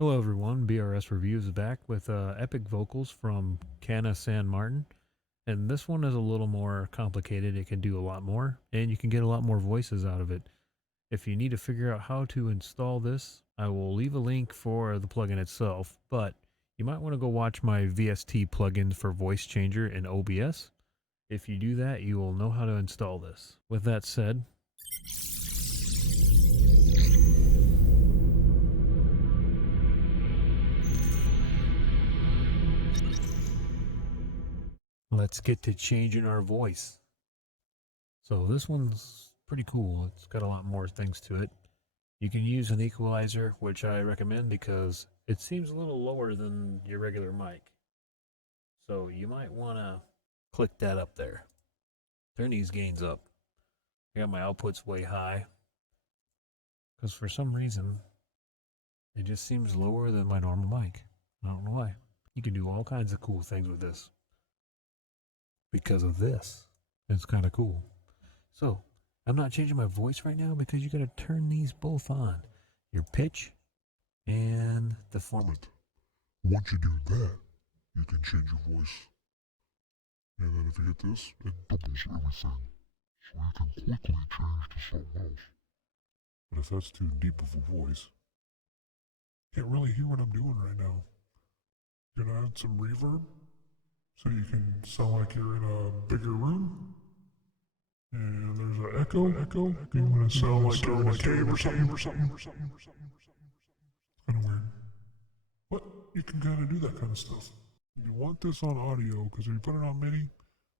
Hello everyone, BRS Reviews is back with epic vocals from Canna San Martin. And this one is a little more complicated. It can do a lot more, and you can get a lot more voices out of it. If you need to figure out how to install this, I will leave a link for the plugin itself, but you might want to go watch my VST plugin for voice changer in OBS. If you do that, you will know how to install this. With that said, let's get to changing our voice. So this one's pretty cool. It's got a lot more things to it. You can use an equalizer, which I recommend because it seems a little lower than your regular mic. So you might want to click that up there. Turn these gains up. I got my outputs way high because for some reason it just seems lower than my normal mic. I don't know why. You can do all kinds of cool things with this because of this. It's kind of cool. So I'm not changing my voice right now because you got to turn these both on. Your pitch and the format. Once you do that, you can change your voice. And then if you hit this, it doubles everything. So you can quickly change to something else. But if that's too deep of a voice, you can't really hear what I'm doing right now. You're gonna add some reverb, so you can sound like you're in a bigger room. And there's an echo. You're gonna sound like you're in a cave or something. Kind of weird. But you can kind of do that kind of stuff. You want this on audio, because if you put it on MIDI,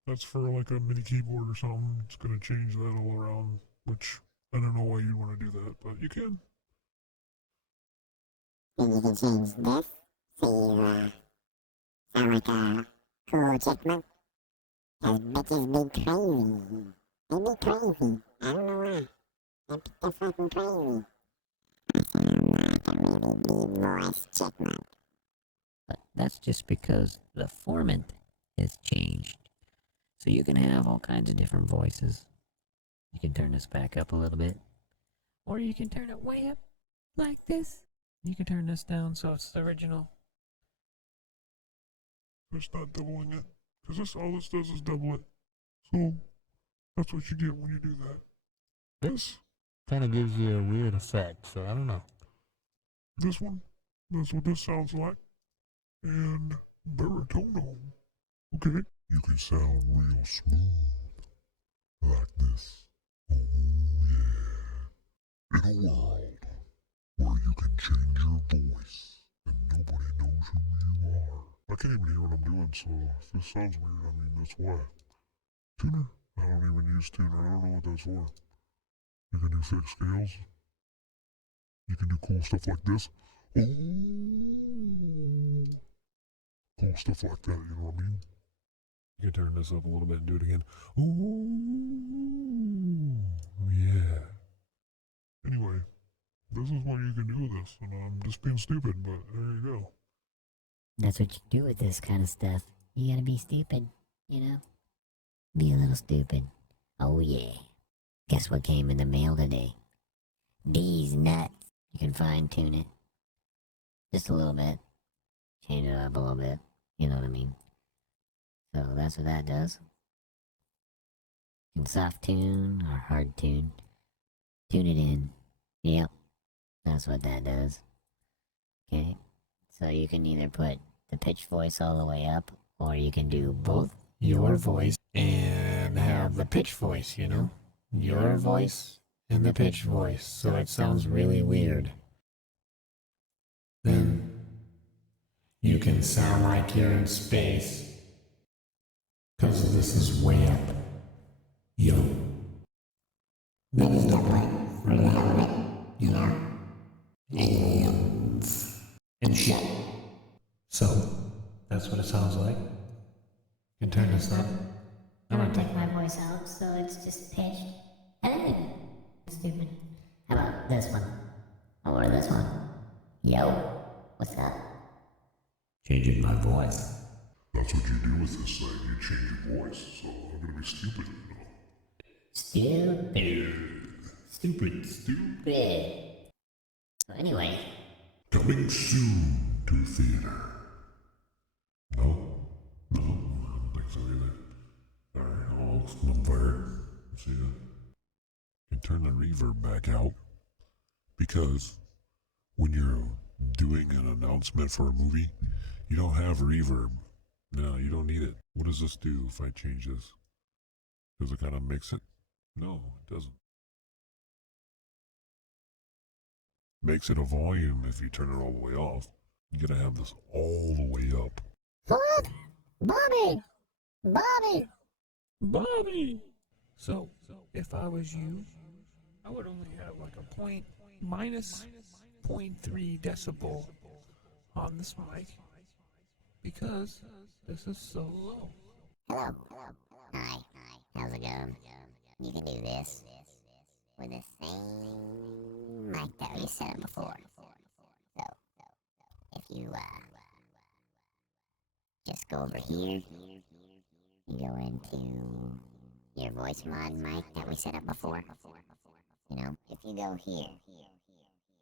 that's for like a MIDI keyboard or something. It's going to change that all around, which I don't know why you'd want to do that, but you can. And you can change this so you sound like a cool chickman. Cause bitches be crazy. They be crazy. I don't know why. They be fucking crazy. I sound like a really deep voice chickman. But that's just because the format has changed. So you can have all kinds of different voices. You can turn this back up a little bit. Or you can turn it way up like this. You can turn this down so it's the original. Just not doubling it, because all this does is double it. So that's what you get when you do that. This kind of gives you a weird effect, so I don't know. This one, that's what this sounds like. And baritono. Okay. You can sound real smooth. Like this. Oh yeah. In a world where you can change your voice and nobody knows who you are. I can't even hear what I'm doing, so if this sounds weird, I mean, that's why. Tuner? I don't even use tuner. I don't know what that's for. You can do fixed scales. You can do cool stuff like this. Oh. Cool stuff like that, you know what I mean? You can turn this up a little bit and do it again. Ooh, yeah. Anyway, this is what you can do with this, and I'm just being stupid, but there you go. That's what you do with this kind of stuff. You gotta be stupid, you know? Be a little stupid. Oh yeah. Guess what came in the mail today? These nuts. You can fine tune it. Just a little bit. Change it up a little bit. You know what I mean? So that's what that does. You can soft tune or hard tune. Tune it in. Yep. That's what that does. Okay. So you can either put the pitch voice all the way up, or you can do both your voice and have the pitch voice, you know? Your voice and the pitch voice, so it sounds really weird. Then you can sound like you're in space. Because this is way up. Yo. Then you double it for the hell of it, you know? Aliens. And shit. So, that's what it sounds like. You can turn this up. I'm gonna take my voice out so it's just pitch. Hello. Stupid. How about this one? Or this one? Yo. What's up? Changing my voice. That's what you do with this thing. You change your voice, so I'm gonna be stupid, you know? Stupid. Stupid. So anyway, Coming soon to theater. No? No? I don't think so either. Alright, I'll look fire. See ya. And turn the reverb back out. Because when you're doing an announcement for a movie, you don't have reverb. No, you don't need it. What does this do if I change this? Does it kind of mix it? No, it doesn't. Makes it a volume if you turn it all the way off. You gotta have this all the way up. What? Bobby! Bobby! Bobby! So, if I was you, I would only have like a minus 0.3 decibel on this mic because this is so low. Hello. Hi. How's it going? You can do this with the same mic that we set up before. So, if you just go over here, you go into your voice mod mic that we set up before. You know, if you go here,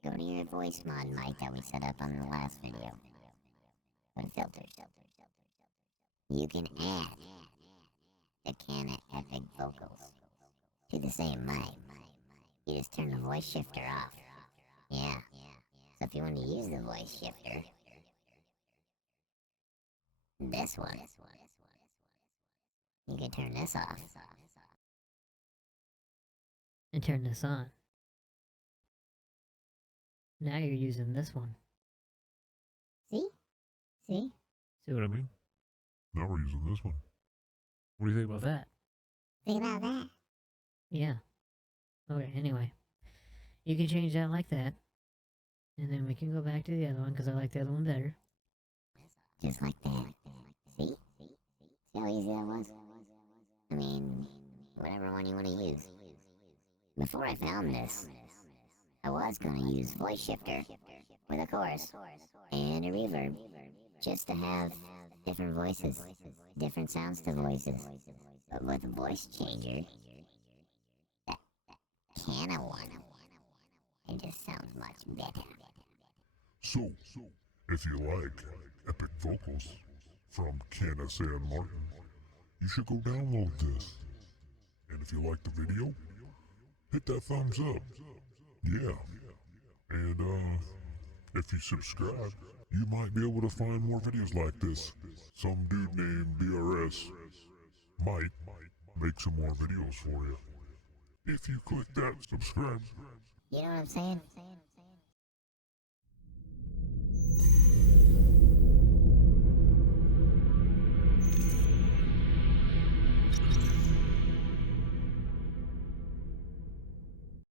go to your voice mod mic that we set up on the last video. Go to filters. You can add the Canna Epic vocals to the same mic. You just turn the voice shifter off. Yeah. So if you want to use the voice shifter, this one, you can turn this off. And turn this on. Now you're using this one. See? See what I mean? Now we're using this one. What do you think about that? Think about that. Yeah. Okay, anyway. You can change that like that. And then we can go back to the other one because I like the other one better. Just like that. See? See how easy that was? I mean, whatever one you want to use. Before I found this, I was going to use voice shifter with a chorus and a reverb just to have different voices, different sounds to voices. But with a voice changer, that Canna one, it just sounds much better. So, if you like epic vocals from Canna San Martin, you should go download this. And if you like the video, hit that thumbs up. Yeah. And if you subscribe, you might be able to find more videos like this. Some dude named BRS might make some more videos for you. If you click that subscribe. You know what I'm saying?